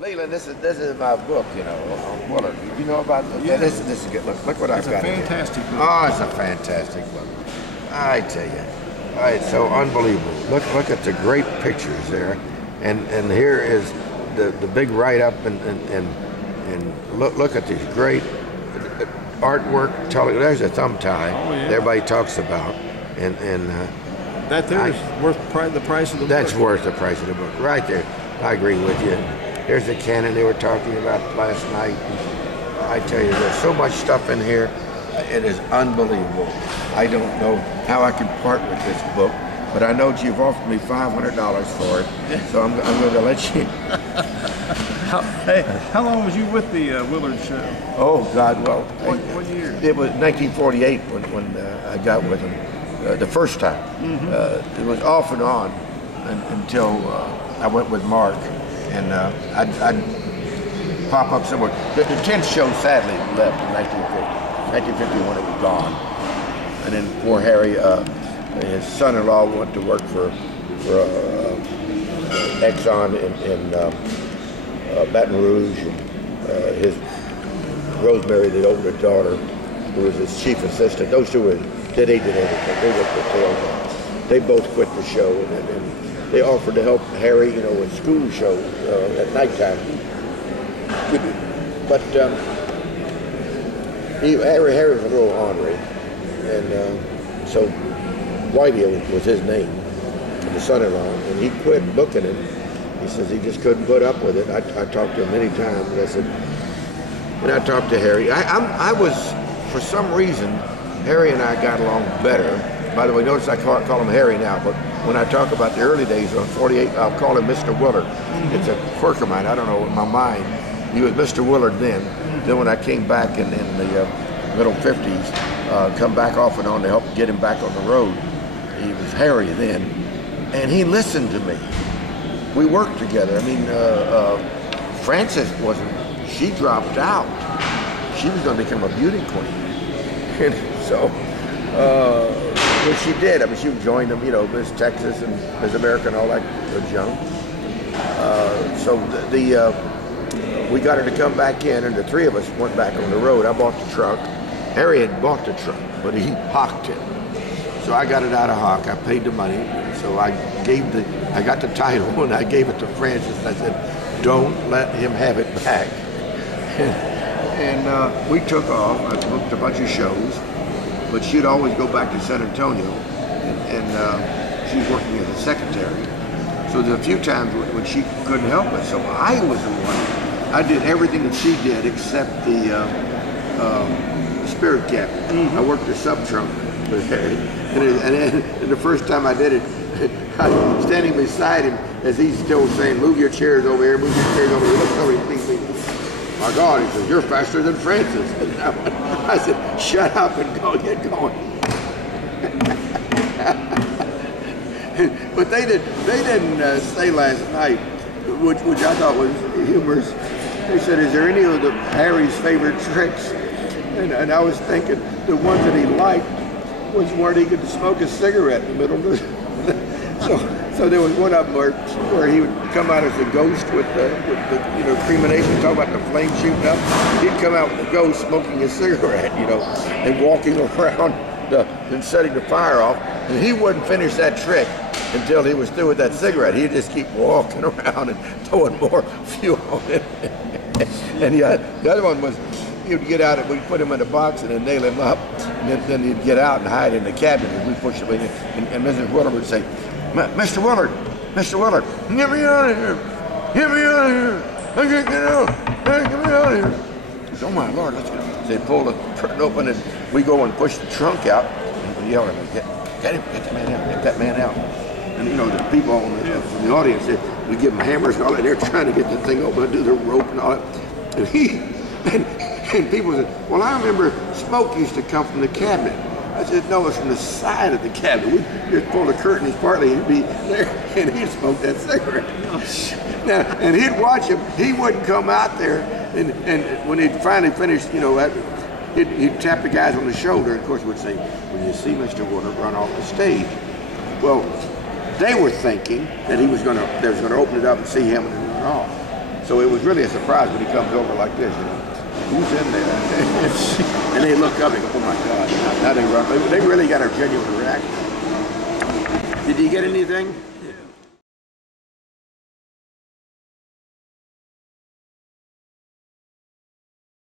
Leland, this is my book, you know, on Willard. You know about this? Yeah, this is good. Look what I've got. It's a fantastic book. Oh, it's a fantastic book. I tell you, it's so unbelievable. Look at the great pictures there, and here is the big write-up, and look at these great artwork. There's a thumb tie. Oh, yeah. That everybody talks about, and that there is worth the price of the book. That's worth the price of the book, right there. I agree with you. Here's the cannon they were talking about last night. I tell you, there's so much stuff in here. It is unbelievable. I don't know how I can part with this book, but I know you've offered me $500 for it, so I'm going to let you. How long was you with the Willard show? Oh, God, well. What year? It was 1948 when I got with him the first time. Mm-hmm. It was off and on until I went with Mark. And I'd pop up somewhere. The 10th show sadly left in 1950. 1951 it was gone. And then poor Harry, his son-in-law went to work for Exxon in Baton Rouge. And his Rosemary, the older daughter, who was his chief assistant, those two did everything. They worked the tail off. They both quit the show. And they offered to help Harry, you know, with school shows at nighttime. But Harry was a little ornery, and so Whitey was his name, the son-in-law, and he quit booking him. He says he just couldn't put up with it. I talked to him many times, and I said, and I talked to Harry. I was, for some reason, Harry and I got along better. By the way, notice I call him Harry now, but when I talk about the early days on 48, I'll call him Mr. Willard. It's a quirk of mine. I don't know, in my mind, he was Mr. Willard then. Then when I came back in the middle 50s, come back off and on to help get him back on the road, he was Harry then. And he listened to me. We worked together. I mean, Frances wasn't, she dropped out. She was going to become a beauty queen. And so, but she did. I mean, she joined them, you know, Miss Texas and Miss America and all that good junk. So we got her to come back in, and the three of us went back on the road. I bought the truck. Harry had bought the truck, but he hocked it. So I got it out of hock. I paid the money. So I got the title, and I gave it to Frances, and I said, don't let him have it back. And we took off. I booked a bunch of shows. But she'd always go back to San Antonio, and she was working as a secretary. So there's a few times when she couldn't help us. So I was the one. I did everything that she did except the spirit captain. Mm-hmm. I worked the sub trunk with Harry, and the first time I did it, I was standing beside him as he's still saying, "Move your chairs over here, move your chairs over here." He looks over and thinks, "My God," he says, "you're faster than Frances." I said, "Shut up and get going." But they didn't say last night, which I thought was humorous. They said, "Is there any of Harry's favorite tricks?" And I was thinking the ones that he liked was where he could smoke a cigarette in the middle of the So there was one of them where he would come out as a ghost with the you know, cremation, talk about the flame shooting up. He'd come out with a ghost smoking a cigarette, you know, and walking around and setting the fire off. And he wouldn't finish that trick until he was through with that cigarette. He'd just keep walking around and throwing more fuel on it. And the other one was, he'd get out, we'd put him in a box and then nail him up. And then he'd get out and hide in the cabinet as we pushed him in. And Mrs. Willard would say, Mr. Willard, get me out of here. Get me out of here. I can't get out. Get me out of here. Said, oh my Lord, let's go. They pull the curtain open and we go and push the trunk out and we yell at him, get him, get that man out, get that man out. And you know, the people in the audience, we give them hammers and all that, they're trying to get the thing open and do the rope and all that. And people said, well, I remember smoke used to come from the cabinet. I said, no, it's from the side of the cabinet. We just pull the curtains partly, he'd be there, and he'd smoke that cigarette. Now, and he'd watch him, he wouldn't come out there, and when he'd finally finished, you know, he'd tap the guys on the shoulder, and of course would say, when you see Mr. Willard run off the stage. Well, they were thinking that they was gonna open it up and see him and run off. So it was really a surprise when he comes over like this, you know. Who's in there? And they look up and go, oh my God. Now they run. They really got a genuine reaction. Did you get anything?